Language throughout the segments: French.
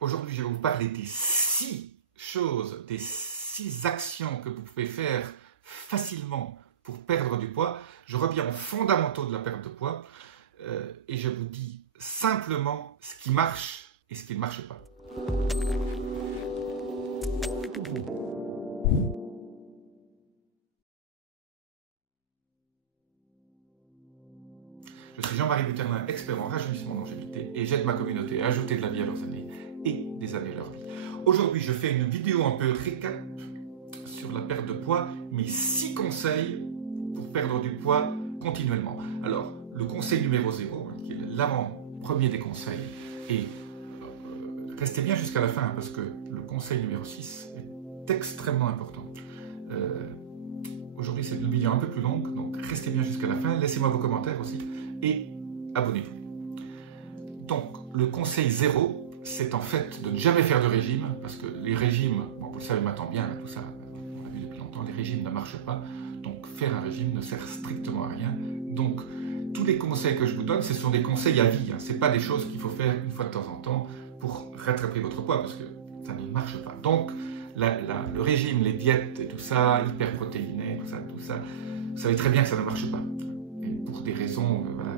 Aujourd'hui, je vais vous parler des 6 choses, des 6 actions que vous pouvez faire facilement pour perdre du poids. Je reviens aux fondamentaux de la perte de poids et je vous dis simplement ce qui marche et ce qui ne marche pas. Je suis Jean-Marie Buterlin, expert en rajeunissement et longévité, et j'aide ma communauté à ajouter de la vie à leurs années et des années à leur vie. Aujourd'hui, je fais une vidéo un peu récap sur la perte de poids, mes 6 conseils pour perdre du poids continuellement. Alors, le conseil numéro 0, qui est l'avant-premier des conseils, et restez bien jusqu'à la fin parce que le conseil numéro 6 est extrêmement important. Aujourd'hui, c'est une vidéo un peu plus longue, donc restez bien jusqu'à la fin, laissez-moi vos commentaires aussi, et abonnez-vous. Donc, le conseil 0, c'est en fait de ne jamais faire de régime, parce que les régimes, bon, vous le savez maintenant bien, tout ça, on l'a vu depuis longtemps, les régimes ne marchent pas, donc faire un régime ne sert strictement à rien. Donc, tous les conseils que je vous donne, ce sont des conseils à vie, hein. Ce n'est pas des choses qu'il faut faire une fois de temps en temps pour rattraper votre poids, parce que ça ne marche pas. Donc, le régime, les diètes et tout ça, hyperprotéiné, tout ça, vous savez très bien que ça ne marche pas. Et pour des raisons voilà,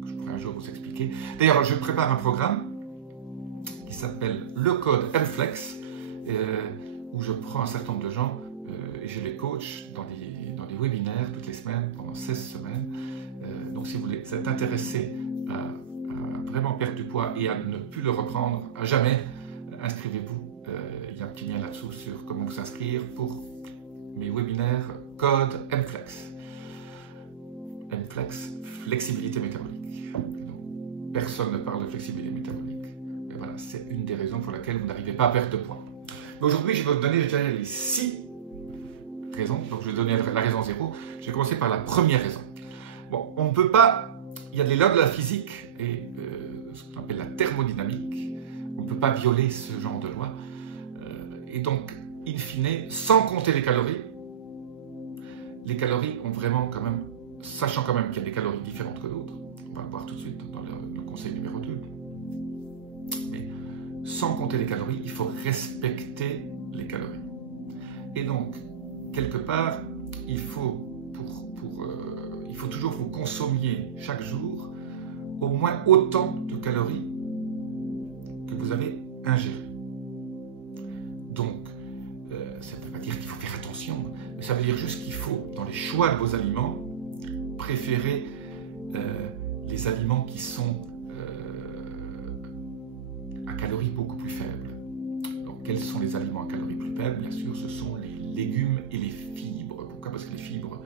que je pourrais un jour vous expliquer. D'ailleurs, je prépare un programme qui s'appelle le code MFLEX, où je prends un certain nombre de gens et je les coach dans des webinaires toutes les semaines, pendant 16 semaines. Donc si vous êtes intéressé à vraiment perdre du poids et à ne plus le reprendre à jamais, inscrivez-vous. Il y a un petit lien là-dessous sur comment vous inscrire pour mes webinaires code MFLEX. MFLEX, flexibilité métabolique. Donc, personne ne parle de flexibilité métabolique. Et voilà, c'est une des raisons pour laquelle vous n'arrivez pas à perdre de poids. Mais aujourd'hui, je vais vous donner déjà les 6 raisons. Donc, je vais donner la raison 0. Je vais commencer par la première raison. Bon, on ne peut pas... Il y a des lois de la physique et ce qu'on appelle la thermodynamique. On ne peut pas violer ce genre de loi. Et donc, in fine, sans compter les calories ont vraiment quand même, sachant quand même qu'il y a des calories différentes que d'autres, on va le voir tout de suite dans le conseil numéro 2, mais sans compter les calories, il faut respecter les calories. Et donc, quelque part, il faut toujours vous consommiez chaque jour au moins autant de calories que vous avez ingérées. Donc, ça ne veut pas dire qu'il faut faire attention, mais ça veut dire juste qu'il faut, dans les choix de vos aliments, préférer les aliments qui sont à calories beaucoup plus faibles. Donc, quels sont les aliments à calories plus faibles? Bien sûr, ce sont les légumes et les fibres. Pourquoi? Parce que les fibres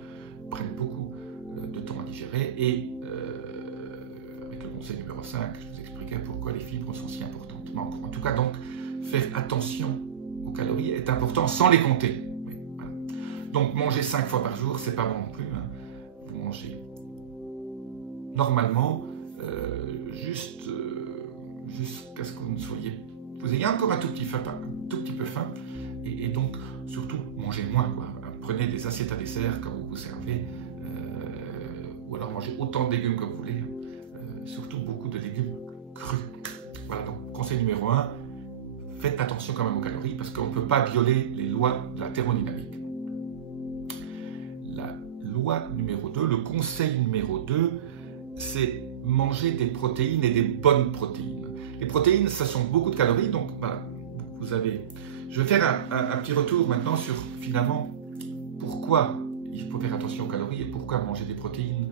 prennent beaucoup de temps à digérer et avec le conseil numéro 5, je vous expliquais pourquoi les fibres sont si importantes. En tout cas, donc, faire attention aux calories est important sans les compter. Mais, voilà. Donc manger 5 fois par jour, c'est pas bon non plus. Hein. Vous mangez normalement jusqu'à ce que vous ne soyez... Vous ayez encore un tout petit peu faim. Et donc, surtout, mangez moins. Quoi. Prenez des assiettes à dessert quand vous vous servez. Ou alors mangez autant de légumes que vous voulez. Surtout beaucoup de légumes crus. Voilà, donc conseil numéro 1. Faites attention quand même aux calories parce qu'on ne peut pas violer les lois de la thermodynamique. La loi numéro 2, le conseil numéro 2, c'est manger des protéines et des bonnes protéines. Les protéines, ça sont beaucoup de calories, donc voilà, vous avez... Je vais faire un petit retour maintenant sur finalement pourquoi il faut faire attention aux calories et pourquoi manger des protéines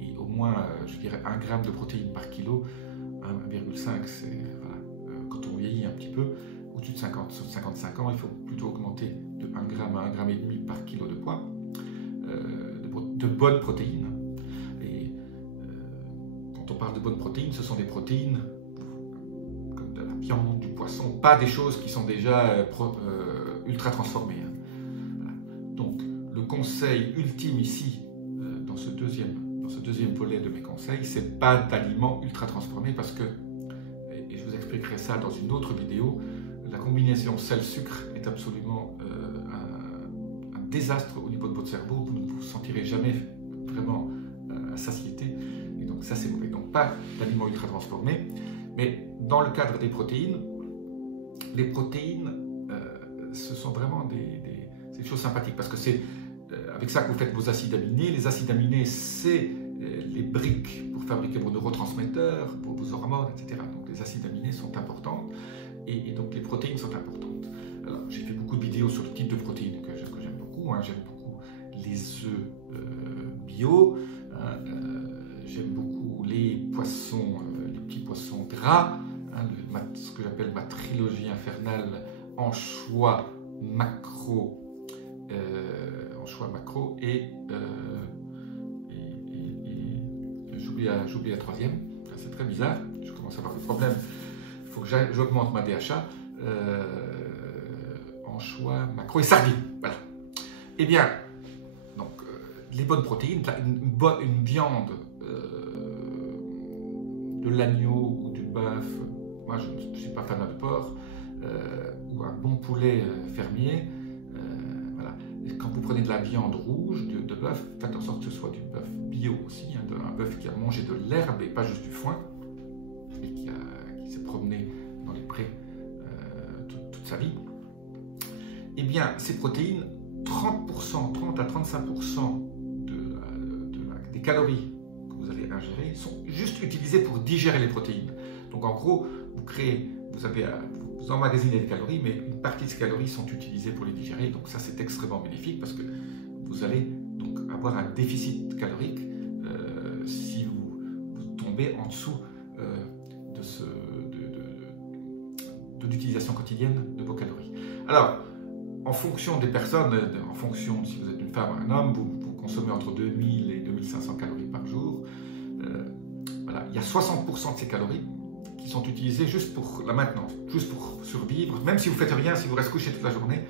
et au moins, je dirais, 1 gramme de protéines par kilo. 1,5, c'est... Voilà. Quand on vieillit un petit peu, au-dessus de 55 ans, il faut plutôt augmenter de 1 gramme à 1,5 gramme par kilo de poids, de bonnes protéines. Et quand on parle de bonnes protéines, ce sont des protéines comme de la viande, du poisson, pas des choses qui sont déjà ultra transformées. Hein. Voilà. Donc, le conseil ultime ici, dans ce deuxième volet de mes conseils, c'est pas d'aliments ultra transformés parce que et je vous expliquerai ça dans une autre vidéo, la combinaison sel-sucre est absolument un désastre au niveau de votre cerveau, vous ne vous sentirez jamais vraiment à satiété, et donc ça c'est mauvais. Donc pas d'aliments ultra transformés, mais dans le cadre des protéines, les protéines, ce sont vraiment des choses sympathiques parce que c'est avec ça que vous faites vos acides aminés. Les acides aminés, c'est les briques pour fabriquer vos neurotransmetteurs, pour vos hormones, etc. Donc les acides aminés sont importants et donc les protéines sont importantes. Alors j'ai fait beaucoup de vidéos sur le type de protéines que j'aime beaucoup. Hein. J'aime beaucoup les œufs bio. J'aime beaucoup les poissons, les petits poissons gras. Hein, ce que j'appelle ma trilogie infernale anchois, maquereau, et j'oublie la troisième. C'est très bizarre, je commence à avoir des problèmes. Il faut que j'augmente ma DHA. Anchois, maquereau et sardines. Voilà. Eh bien, donc, les bonnes protéines, une viande de l'agneau ou du bœuf, moi je ne suis pas fan de porc, ou un bon poulet fermier, voilà. Et quand vous prenez de la viande rouge, de bœuf, faites en sorte que ce soit du bœuf bio aussi, hein, un bœuf qui a mangé de l'herbe et pas juste du foin, et qui s'est promené dans les prés toute sa vie. Eh bien, ces protéines, 30 à 35% des calories que vous allez ingérer sont juste utilisées pour digérer les protéines. Donc en gros, vous emmagasinez des calories, mais une partie de ces calories sont utilisées pour les digérer. Donc ça, c'est extrêmement bénéfique parce que vous allez donc avoir un déficit calorique si vous tombez en dessous de l'utilisation quotidienne de vos calories. Alors, en fonction des personnes, en fonction si vous êtes une femme ou un homme, vous consommez entre 2000 et 2500 calories par jour. Voilà. Il y a 60% de ces calories qui sont utilisées juste pour la maintenance, juste pour survivre. Même si vous ne faites rien, si vous restez couché toute la journée,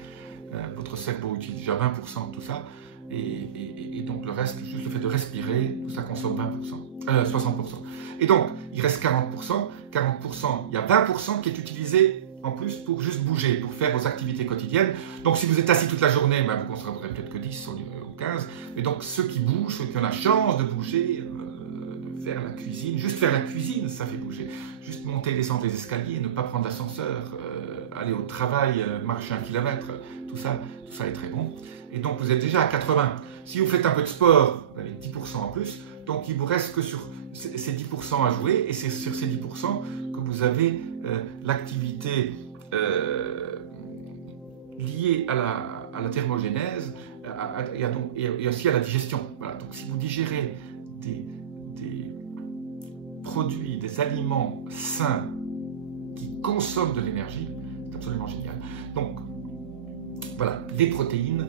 votre cerveau utilise déjà 20% de tout ça. Et donc le reste, juste le fait de respirer, ça consomme 60%. Et donc, il reste 40%. 40%, il y a 20% qui est utilisé en plus pour juste bouger, pour faire vos activités quotidiennes. Donc si vous êtes assis toute la journée, ben, vous ne consommerez peut-être que 10 ou 15. Mais donc ceux qui bougent, ceux qui ont la chance de bouger, de faire la cuisine, juste faire la cuisine, ça fait bouger. Juste monter et descendre les escaliers, ne pas prendre l'ascenseur, aller au travail, marcher 1 kilomètre, tout ça est très bon. Et donc vous êtes déjà à 80. Si vous faites un peu de sport, vous avez 10% en plus. Donc il vous reste que sur ces 10% à jouer, et c'est sur ces 10% que vous avez l'activité liée à la thermogénèse et aussi à la digestion. Voilà. Donc si vous digérez des produits, des aliments sains qui consomment de l'énergie, c'est absolument génial. Donc voilà, des protéines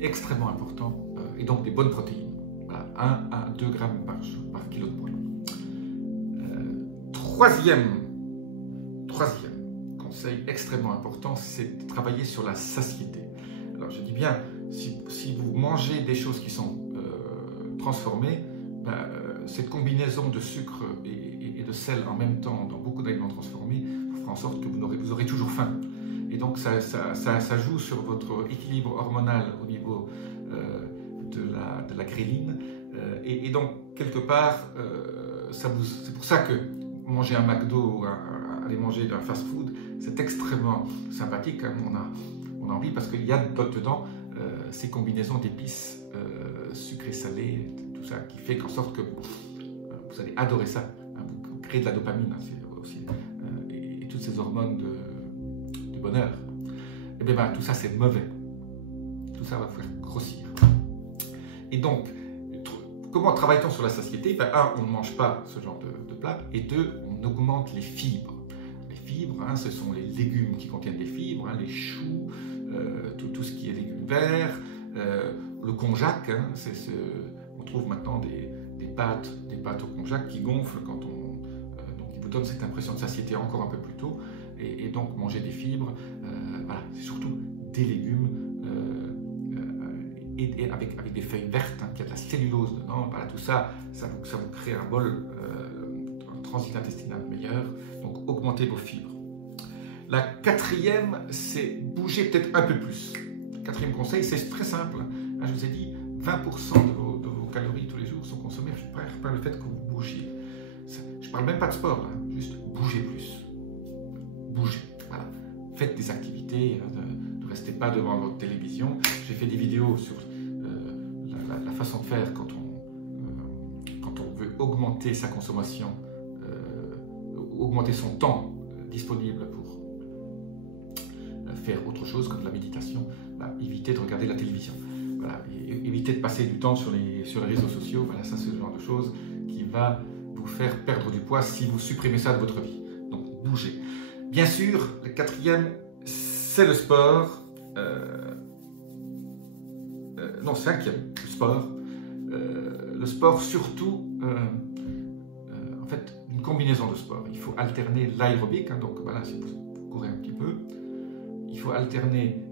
extrêmement importantes, et donc des bonnes protéines. Voilà, 1 à 2 grammes par kilo de poids. Troisième conseil extrêmement important, c'est de travailler sur la satiété. Alors je dis bien, si vous mangez des choses qui sont transformées, cette combinaison de sucre et de sel en même temps dans beaucoup d'aliments transformés fera en sorte que vous aurez toujours faim. Et donc ça joue sur votre équilibre hormonal au niveau de la gréline. Et donc quelque part, c'est pour ça que manger un McDo ou aller manger un fast-food, c'est extrêmement sympathique. Hein. On a envie parce qu'il y a dedans ces combinaisons d'épices sucrées, salées, tout ça, qui fait qu'en sorte que vous allez adorer ça. Hein. Vous créez de la dopamine aussi, et toutes ces hormones de bonheur. Et bien tout ça, c'est mauvais. Tout ça va vous faire grossir. Et donc, comment travaille-t-on sur la satiété? Un, on ne mange pas ce genre de plat, et deux, on augmente les fibres. Les fibres, hein, ce sont les légumes qui contiennent des fibres, hein, les choux, tout ce qui est légumes verts, le konjac, hein, on trouve maintenant des pâtes au konjac qui gonflent donc qui vous donnent cette impression de satiété encore un peu plus tôt, et donc manger des fibres, voilà, c'est surtout des légumes, et avec des feuilles vertes, hein, qui a de la cellulose dedans. Voilà, tout ça, ça vous crée un transit intestinal meilleur, donc augmentez vos fibres. La quatrième, c'est bouger peut-être un peu plus. Le quatrième conseil, c'est très simple. Hein, je vous ai dit, 20% de vos calories tous les jours sont consommées par le fait que vous bougiez. Je ne parle même pas de sport, là, juste bouger plus. Bouger, voilà. faites des activités, ne restez pas devant votre télévision. J'ai fait des vidéos sur la façon de faire quand on veut augmenter sa consommation, augmenter son temps disponible pour faire autre chose comme de la méditation. Évitez de regarder la télévision. Voilà, évitez de passer du temps sur les réseaux sociaux. Voilà, ça c'est le genre de choses qui va vous faire perdre du poids si vous supprimez ça de votre vie. Donc bougez. Bien sûr, le quatrième, c'est le sport. Non, cinquième, le sport. Le sport surtout, en fait, une combinaison de sports. Il faut alterner l'aérobic, hein, donc voilà, si vous courez un petit peu. Il faut alterner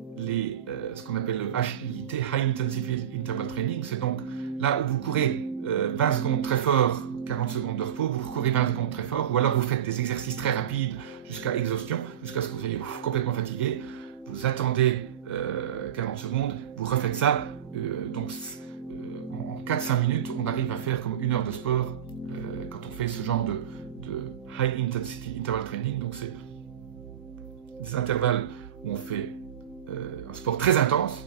ce qu'on appelle le HIIT, High Intensity Interval Training. C'est donc là où vous courez 20 secondes très fort, 40 secondes de repos, vous courez 20 secondes très fort, ou alors vous faites des exercices très rapides jusqu'à exhaustion, jusqu'à ce que vous soyez complètement fatigué. Vous attendez 40 secondes, vous refaites ça. Donc en 4-5 minutes, on arrive à faire comme 1 heure de sport quand on fait ce genre de High Intensity Interval Training. Donc c'est des intervalles où on fait un sport très intense,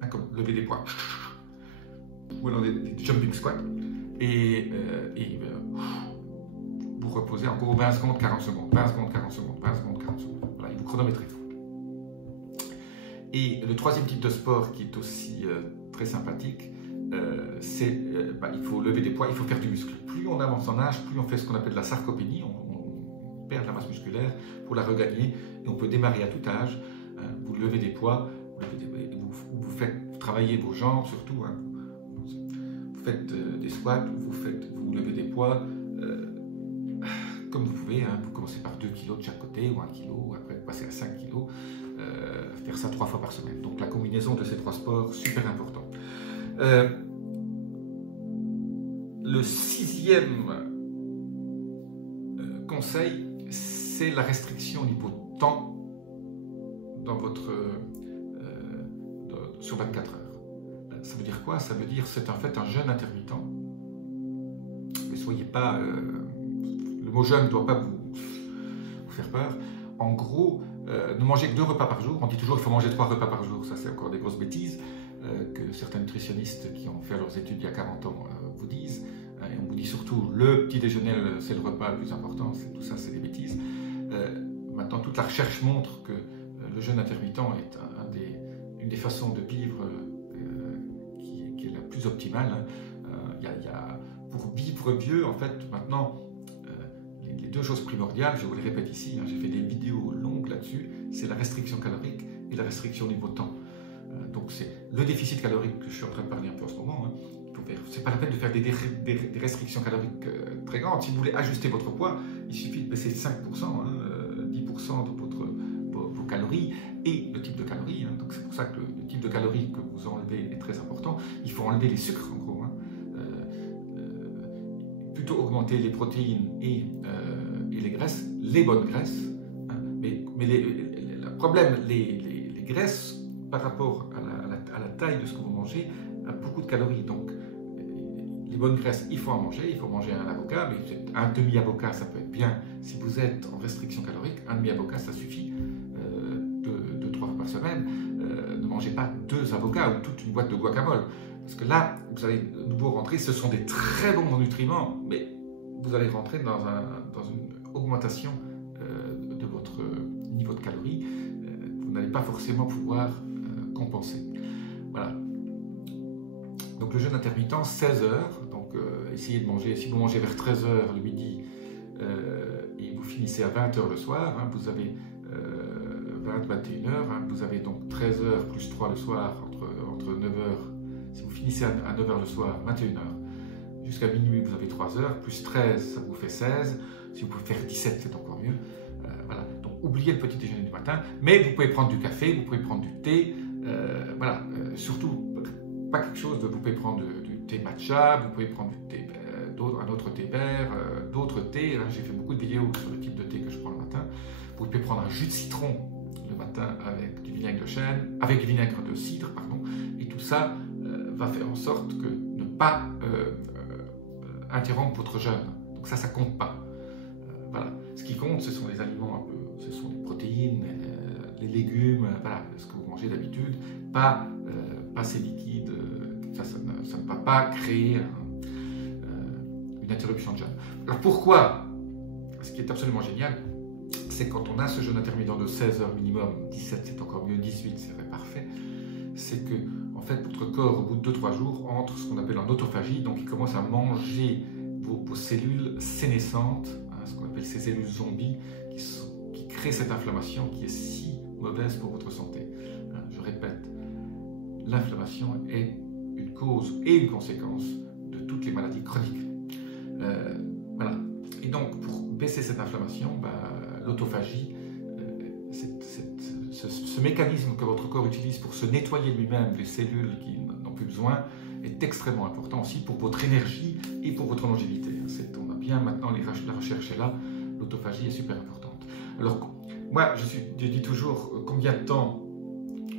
hein, comme lever des poids, ou alors des jumping squats, et vous reposez en gros 20 secondes, 40 secondes, 20 secondes, 40 secondes, 20 secondes, 40 secondes. Voilà, et vous chronométrez. Et le troisième type de sport qui est aussi très sympathique, c'est il faut lever des poids, il faut faire du muscle. Plus on avance en âge, plus on fait ce qu'on appelle la sarcopénie, on perd la masse musculaire pour la regagner, et on peut démarrer à tout âge. Vous levez des poids, vous faites travailler vos jambes surtout. Hein. Vous faites des squats, vous levez des poids comme vous pouvez. Hein. Vous commencez par 2 kg de chaque côté ou 1 kg, après vous passez à 5 kg. Faire ça 3 fois par semaine. Donc la combinaison de ces 3 sports, super important. Le 6e conseil, c'est la restriction au niveau temps dans sur 24 heures. Ça veut dire quoi? Ça veut dire c'est en fait un jeûne intermittent. Ne soyez pas... le mot jeûne ne doit pas vous faire peur. En gros, ne mangez que 2 repas par jour. On dit toujours qu'il faut manger 3 repas par jour. Ça, c'est encore des grosses bêtises que certains nutritionnistes qui ont fait leurs études il y a 40 ans vous disent. Et on vous dit surtout le petit déjeuner, c'est le repas le plus important. Tout ça, c'est des bêtises. Maintenant, toute la recherche montre que le jeûne intermittent est une des façons de vivre qui est la plus optimale. Hein. Pour vivre mieux, en fait, maintenant, les 2 choses primordiales, je vous les répète ici, hein, j'ai fait des vidéos longues là-dessus, c'est la restriction calorique et la restriction au niveau temps. Donc c'est le déficit calorique que je suis en train de parler un peu en ce moment. Hein. C'est pas la peine de faire des restrictions caloriques très grandes. Si vous voulez ajuster votre poids, il suffit de baisser de 5%, hein, 10% de vos calories et le type de calories. Hein. Donc c'est pour ça que le type de calories que vous enlevez est très important. Il faut enlever les sucres en gros. Hein. Plutôt augmenter les protéines et les graisses, les bonnes graisses. Hein. Mais le problème, les graisses par rapport à la taille de ce que vous mangez a beaucoup de calories. Donc les bonnes graisses, il faut en manger. Il faut manger un avocat, mais un demi-avocat, ça peut être bien si vous êtes en restriction calorique. Un demi-avocat, ça suffit 2-3 fois par semaine. Ne mangez pas 2 avocats ou toute une boîte de guacamole. Parce que là, vous allez de nouveau rentrer, ce sont des très bons nutriments, mais vous allez rentrer dans une augmentation de votre niveau de calories. Vous n'allez pas forcément pouvoir compenser. Voilà. Donc le jeûne intermittent, 16 heures. Donc essayez de manger, si vous mangez vers 13 heures le midi et vous finissez à 20 heures le soir, hein, vous avez 20-21 heures, hein, vous avez donc 13 heures plus 3 le soir entre 9 heures. Si vous finissez à 9 heures le soir, 21 heures, jusqu'à minuit, vous avez 3 heures, plus 13, ça vous fait 16. Si vous pouvez faire 17, c'est encore mieux. Voilà. Donc, oubliez le petit déjeuner du matin, mais vous pouvez prendre du café, vous pouvez prendre du thé. Voilà. Surtout, pas quelque chose de... Vous pouvez prendre du thé matcha, vous pouvez prendre du thé, un autre thé vert, d'autres thés. Hein. J'ai fait beaucoup de vidéos sur le type de thé que je prends le matin. Vous pouvez prendre un jus de citron le matin avec du vinaigre de chêne, avec du vinaigre de cidre, pardon. Et tout ça va faire en sorte que ne pas interrompre votre jeûne. Donc ça compte pas. Voilà. Ce qui compte, ce sont les aliments un peu, ce sont les protéines, les voilà, ce que vous mangez d'habitude, pas ces liquides, ça ne va pas créer une interruption de jeûne. Alors pourquoi? Ce qui est absolument génial, c'est quand on a ce jeûne intermittent de 16 heures minimum, 17 c'est encore mieux, 18 serait parfait, c'est que en fait votre corps au bout de 2-3 jours entre ce qu'on appelle en autophagie, donc il commence à manger vos cellules sénescentes, hein, ce qu'on appelle ces cellules zombies qui créent cette inflammation qui est si mauvaise pour votre santé. Hein, je répète, l'inflammation est une cause et une conséquence de toutes les maladies chroniques. Voilà. Et donc, pour baisser cette inflammation, l'autophagie, ce mécanisme que votre corps utilise pour se nettoyer lui-même les cellules qui n'ont plus besoin, est extrêmement important aussi pour votre énergie et pour votre longévité. On a bien maintenant, la recherche est là, l'autophagie est super importante. Alors, moi, je dis toujours combien de temps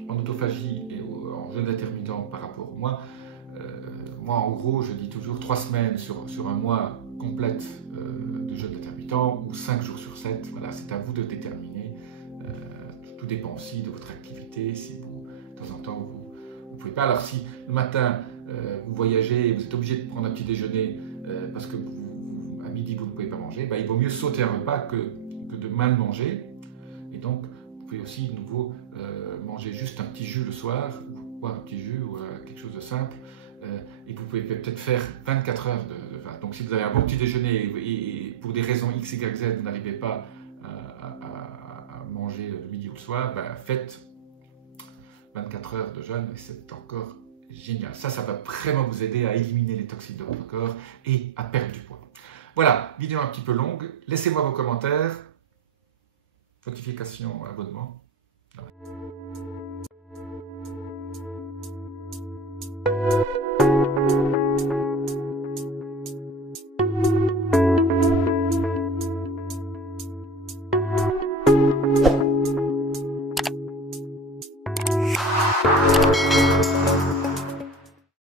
en autophagie et en jeûne intermittent par rapport à moi. Moi, en gros, je dis toujours 3 semaines sur un mois complète de jeûne intermittent ou 5 jours sur 7. Voilà, c'est à vous de déterminer. Tout dépend aussi de votre activité. Si vous, de temps en temps, vous ne pouvez pas. Alors, si le matin, vous voyagez et vous êtes obligé de prendre un petit déjeuner parce que à midi, vous ne pouvez pas manger, il vaut mieux sauter un repas que de mal manger. Et donc, vous pouvez aussi de nouveau manger juste un petit jus le soir, ou boire un petit jus ou quelque chose de simple. Et vous pouvez peut-être faire 24 heures de vin. Donc si vous avez un bon petit déjeuner et pour des raisons X, Y, Z, vous n'arrivez pas à manger le midi ou le soir, faites 24 heures de jeûne et c'est encore génial. Ça va vraiment vous aider à éliminer les toxines de votre corps et à perdre du poids. Voilà, vidéo un petit peu longue. Laissez-moi vos commentaires, notifications, abonnement. Voilà.